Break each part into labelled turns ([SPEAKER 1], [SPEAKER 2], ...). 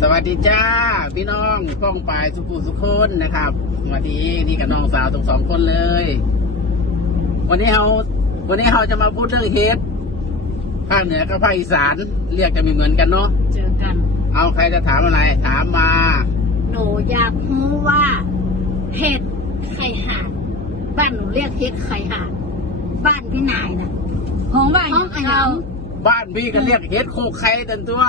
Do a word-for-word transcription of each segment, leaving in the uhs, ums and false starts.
[SPEAKER 1] สวัสดีจ้าพี่น้องป้องปายสุภูสุคนนะครับสวัสดีนี่กับน้องสาวทั้งสองคนเลย วันนี้เราวันนี้เราจะมาพูดเรื่องเฮ็ดภาคเหนือกับภาคอีสานเรียกจะไม่เหมือนกันเนาะ
[SPEAKER 2] เจอกัน
[SPEAKER 1] เอาใครจะถามอะไรถามมา
[SPEAKER 2] หนูอยากรู้ว่าเห็ดไข่ห่านบ้านหนูเรียกเห็ดไข่ห่านบ้านพี่นายน่ะของบ้านของเรา
[SPEAKER 1] บ้านพี่ก็เรียกเฮ็ดโคไข่ตันตัว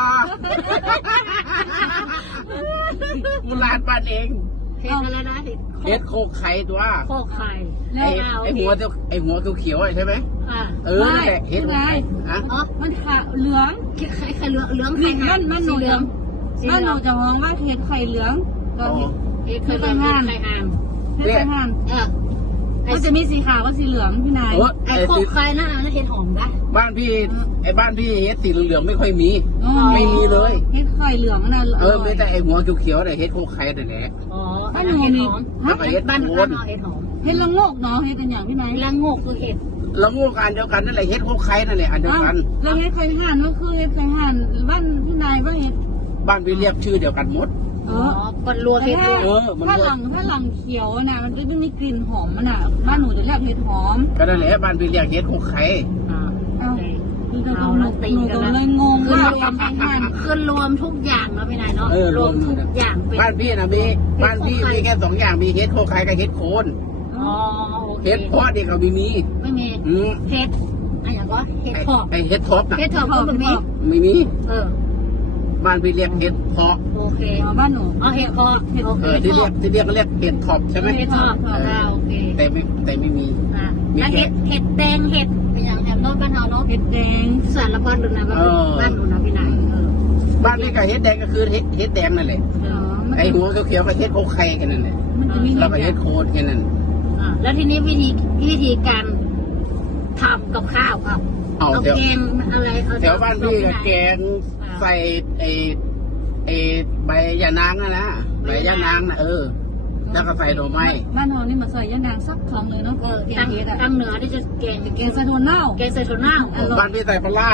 [SPEAKER 1] กุลาดบ้านเอง
[SPEAKER 2] เห็ดอะไรนะ
[SPEAKER 1] เฮ็ดโคไข่ตัว
[SPEAKER 2] โคไข่
[SPEAKER 1] ไอ้ไอ้หัวไอ้หัวเขียวๆใช่ไหมเออนั่นแหละเฮ็ดไง
[SPEAKER 3] อ๋อมันขาเหลือง
[SPEAKER 2] เห็ดไข่ไข่เหลืองเหลืองไข่
[SPEAKER 3] มันมันหนูเหลืองมันหนูจะมองว่าเห็ดไข่เหลืองก็
[SPEAKER 2] เห็ดไข่เหลืองไข่ห่าน
[SPEAKER 3] เห็ดไข่ห่านเออมันจะมีสีขาวกับสีเหลืองพี่นาย
[SPEAKER 2] ไอ้โคไข่น่ะแล้วเห็ดหอมได้
[SPEAKER 1] บ้านพี่ไอ้บ้านพี่เฮ็ดสีเหลืองไม่ค่อยมีไม่มีเลย
[SPEAKER 3] เฮ็ดไข่เหลืองน่ะ
[SPEAKER 1] เออไม่แต่ไอ้หัวเขียวๆเนี่ยเฮ็ดโคไข่แต่แหละ
[SPEAKER 2] อ๋อบ้านหนูมีเฮ็ดบ้านบ้านเฮ็ดหอม
[SPEAKER 3] เฮ็ดละงกเนาะเฮ็ดกันอย่างพี่นาย
[SPEAKER 2] ละงกคือเห็ด
[SPEAKER 1] ละงกอันเดียวกันนั่นแหละเฮ็ดโคไข่นั่นแหละอันเดียวกัน
[SPEAKER 3] แล้วเฮ็ดไข่ห่านก็คือเฮ็ดไข่ห่านบ้านพี่นายบ้านเฮ็ด
[SPEAKER 1] บ้านพี่เรียกชื่อเดียวกันหมด
[SPEAKER 2] เออมันรัวเห็ด
[SPEAKER 1] เออ
[SPEAKER 3] ถ้าหลังถ้าหลังเขียวนะมันจะไม่มีกลิ่นหอมมันอ่ะบ้านหนูจะเรียกเห็ดหอม
[SPEAKER 1] ก็นั่นแหละบ้านพี่เรียกเห็ดโคไข่
[SPEAKER 3] เอาเราตีกันเลยงง
[SPEAKER 2] ว่ารวมคือรวมทุกอย่างเนาะพี่นายเนาะรวมทุกอย่าง
[SPEAKER 1] บ้านพี่นะมีบ้านพี่มีแค่สองอย่างมีเห็ดโคไข่กับเห็ดโคน
[SPEAKER 2] อ๋อ
[SPEAKER 1] เห็ดเพาะเด็กเขาไม่มี
[SPEAKER 2] ไม่มีเห็ดอะไรอย่างก็เห็ดเพาะ
[SPEAKER 1] ไอเห็ดท็อปนะ
[SPEAKER 2] เห็ดท็อปก็ไม่มี
[SPEAKER 1] ไม่มี
[SPEAKER 2] เออ
[SPEAKER 1] บ้านพี่เรียกเห็ดเพาะ
[SPEAKER 2] โอเคบ้านหนูอ๋อเห็ดเพาะ
[SPEAKER 1] เออที่เรียกที่เรียกก็เรียกเห็ดท็อปใช่ไหม
[SPEAKER 2] เห็ดท็อปโอเค
[SPEAKER 1] แต่ไม่แต่ไม่มี
[SPEAKER 2] แล้วเห็ดเห็ดแดงเห็ดอย่างอย่างโน้นบ้านเราเนาะเห็ดแดงสารพัดเลยนะบ้านหนูนะพี่นาย
[SPEAKER 1] บ้านพี่กับเห็ดแดงก็คือเห็ดเห็ดแดงนั่นแหละไอหัวเขียวๆกับเห็ดโคไข่กันนั่นแหละแล้วก็เห็ดโคนกันนั่น
[SPEAKER 2] แล้วทีนี้วิธีวิธีการทำกับข้าวครับเอาแกงอะไร
[SPEAKER 1] แถวบ้านพี่แกงใส่ไอไอใบยานางนั่นนะใบยานางนะเออแล้วก็ใส่ดอกไม้
[SPEAKER 3] บ้านเรานี่มาใส่ยานางซักคลองเลยเนาะ
[SPEAKER 2] เออทางทางเหนือที่จะแกง
[SPEAKER 3] แกงใส่ถั่วเน่า
[SPEAKER 2] แกงใส่ถั่วเน่า
[SPEAKER 1] บ้านพี่ใส่ปลา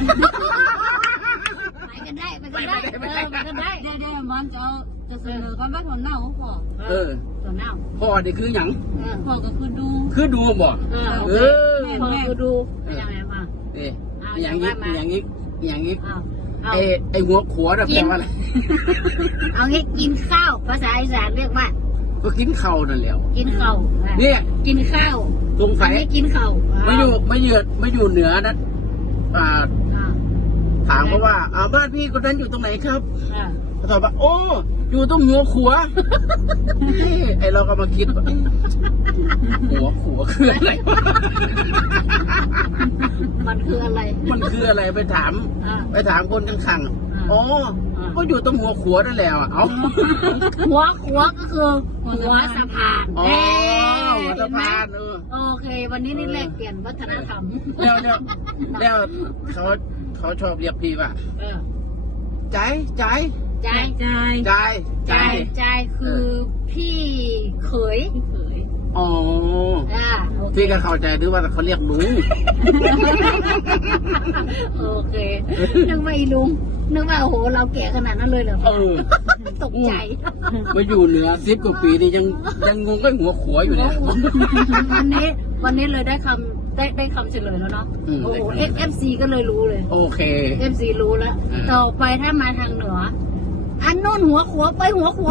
[SPEAKER 2] ไปกันได้ไปกันได้เออไปกันได้
[SPEAKER 3] เดี๋ยวเดี๋ยวมันจะจะเสนอก้อนบ้านถั่วเน่าพอ
[SPEAKER 1] เออ
[SPEAKER 2] ถั่วเน่า
[SPEAKER 1] พ่อนี่คือหยัง
[SPEAKER 3] พ่อก็คือดู
[SPEAKER 1] คือดูบ่
[SPEAKER 2] เออพ่อคือดูเป็นยังไงมา
[SPEAKER 1] เอออย่างนี้อย่างนี้อย่างนี้ไอไอหัวขวดแปลว่าอะไร
[SPEAKER 2] เอางี้กินข้าวภาษาอีสานเรียกว่า
[SPEAKER 1] ก็กินข้าวนั่นแหละ
[SPEAKER 2] กินข้าว
[SPEAKER 1] เนี่ย
[SPEAKER 2] กินข้าว
[SPEAKER 1] สงสัย
[SPEAKER 2] ไม่กินข้าว
[SPEAKER 1] ไม่อยู่ไม่เยือดไม่อยู่เหนือนะอ่าถามเขาว่าอ่าบ้านพี่คนนั้นอยู่ตรงไหนครับเขาตอบว่าโอ้อยู่ตรงหัวขวดไอเราก็มาคิดว่าหัวขวดคืออะไร
[SPEAKER 2] มันคืออะไร
[SPEAKER 1] มันคืออะไรไปถามไปถามคนข้างๆอ๋อก็อยู่ตรงหัวขวดนั่นแหละเอา
[SPEAKER 2] หัวขวดก็คือหัวสะพาน
[SPEAKER 1] อ๋อหัวสะพานเออ
[SPEAKER 2] โอเควันนี้นี่แลกเปลี่ยนวัฒนธรรม
[SPEAKER 1] แล้วแล้วแล้วเขาเขาชอบเรียกพี่ว่าใจใจ
[SPEAKER 2] ใจ
[SPEAKER 3] ใจ
[SPEAKER 1] ใจ
[SPEAKER 2] ใจใจคือพี่เขย
[SPEAKER 1] อ๋อพี่ก็เข้าใจด้วยว่าเขาเรียกลุง
[SPEAKER 2] โอเคนึกว่าอีลุงนึกว่าโอ้โหเราแก่ขนาดนั้นเลยเหรอ
[SPEAKER 1] เออ
[SPEAKER 2] ตกใจ
[SPEAKER 1] มาอยู่เหนือสิบกว่าปีนี่ยังยังงงก็หัวขวอยู่เนี่ย
[SPEAKER 2] วันนี้วันนี้เลยได้คำได้ได้คำเฉลยแล้วเนาะโอ้โหเอฟซีก็เลยรู้เลย
[SPEAKER 1] โอเค
[SPEAKER 2] เอฟซีรู้แล้วต่อไปถ้ามาทางเหนืออันโน้นหัวขวไปหัวขว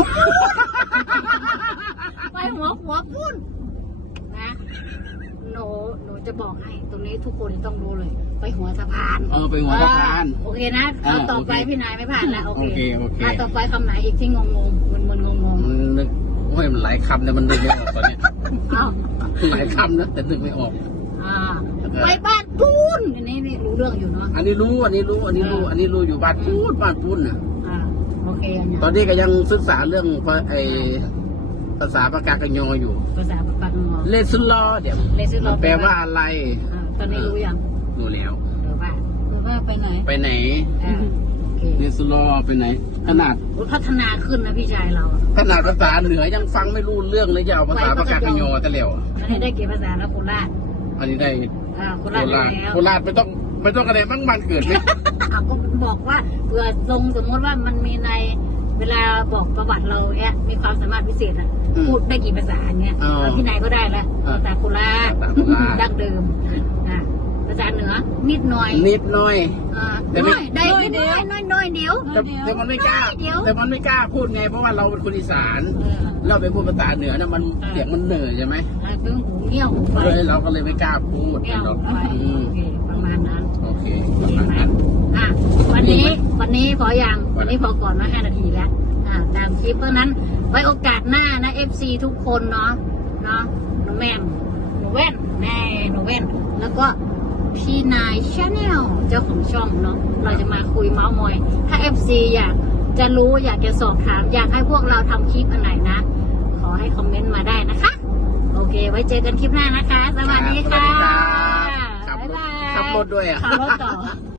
[SPEAKER 2] ไปหัวขวปุ้นนะหนูหนูจะบอกให้ตรงนี้ทุกคนต้องรู้เลยไปหัวสะพาน
[SPEAKER 1] เออไปหัวสะพาน
[SPEAKER 2] โอเคนะเอาต่อไปพี่นายไม่ผ่านแล้วโอเค
[SPEAKER 1] โอเค
[SPEAKER 2] ต่อไปคำไหนอีกที่งงงมึนมึนงงง
[SPEAKER 1] มันนึกโอ้ยมันหลายคำเนี่ยมันนึกไม่ออกตอนนี้หลายคำนะแต่นึกไม่ออก
[SPEAKER 2] ไปบ้านปูนอันนี้นี่รู้เรื่องอยู่เนาะ
[SPEAKER 1] อันนี้รู้อันนี้รู้อันนี้รู้อันนี้รู้อยู่บ้านปูนบ้านปูนน่ะ
[SPEAKER 2] โอเค
[SPEAKER 1] ตอนนี้ก็ยังศึกษาเรื่องไอภาษาปากกากัญญออยู่
[SPEAKER 2] ภาษาปากกากัญญอ
[SPEAKER 1] เลสุลอเดี๋ยว
[SPEAKER 2] เลสุลอ
[SPEAKER 1] แปลว่าอะไร
[SPEAKER 2] ตอนนี้รู้ยัง
[SPEAKER 1] รู้แล้ว
[SPEAKER 2] เดี๋ยวว่า
[SPEAKER 3] เดี๋ยวว่าไปไหน
[SPEAKER 1] ไปไหนเลสุลอไปไหนขนาด
[SPEAKER 2] พัฒนาขึ้นนะพี่ชายเรา
[SPEAKER 1] ขนาดภาษาเหนือยังฟังไม่รู้เรื่องเลยจะเอาภาษาปากกากัญญอแต่เร็ว
[SPEAKER 2] อันนี้ได้กี่ภาษาแล้วโคราช
[SPEAKER 1] อันนี้ได้
[SPEAKER 2] โคราช
[SPEAKER 1] โคราชไม่ต้องไม่ต้องกระเด็นบ้างมันเกิดไหม
[SPEAKER 2] ก็บอกว่าเผื่อทรงสมมติว่ามันมีในเวลาบอกประวัติเราเนี้ยมีความสามารถพิเศษอ่ะ
[SPEAKER 1] อืม
[SPEAKER 2] พูดได้กี่ภาษาเนี้ย
[SPEAKER 1] อ๋อ
[SPEAKER 2] ที่ไหนก็ได้แล้ว
[SPEAKER 1] อ่า
[SPEAKER 2] ภาษาโคราช
[SPEAKER 1] ภาษาโคราช
[SPEAKER 2] ดั้งเดิมอ่ะภาษาเหนือนิดหน่อย
[SPEAKER 1] นิดหน่อย
[SPEAKER 2] อ่า
[SPEAKER 1] แต่ไม่
[SPEAKER 2] น้อยได้นิดน้อยน้อยน้อยเดียว
[SPEAKER 1] แต่แต่มันไม่กล้า
[SPEAKER 2] เดี๋ยว
[SPEAKER 1] แต่มันไม่กล้าพูดไงเพราะว่าเราเป็นคนอีสาน
[SPEAKER 2] เออ
[SPEAKER 1] เราไปพูดภาษาเหนือนะมันเสียงมันเหนื่อยใช่ไหม
[SPEAKER 2] อ่าคือหูเงี้ยวหูไป
[SPEAKER 1] เลยเราก็เลยไม่กล้าพูด
[SPEAKER 2] เงี้ยว
[SPEAKER 1] เรา
[SPEAKER 2] หูไป
[SPEAKER 1] อืม
[SPEAKER 2] โอเคประมาณนั้น
[SPEAKER 1] โอเคประมาณนั้น
[SPEAKER 2] อ่ะวันนี้วันนี้พออย่างวันนี้พอก่อนเนาะห้านาทีแล้วอ่าตามคลิปเพราะฉะนั้นไว้โอกาสหน้านะ เอฟ ซี ทุกคนเนาะเนาะหนูแม่มหนูแว่นแม่หนูแว่น แล้วก็พี่นายชาแนลเจ้าของช่องเนาะเราจะมาคุยเมาส์มอย ถ้า เอฟ ซี อยากจะรู้อยากจะสอบถาม อยากให้พวกเราทำคลิปอันไหนนะ ขอให้คอมเมนต์มาได้นะคะ โอเค ไว้เจอกันคลิปหน้านะคะ สวัสดีค่ะ
[SPEAKER 1] ขับ
[SPEAKER 2] บ๊าย
[SPEAKER 1] รถ
[SPEAKER 2] บาย
[SPEAKER 1] ขับรถด้วยอ่ะ
[SPEAKER 2] ขับรถต่อ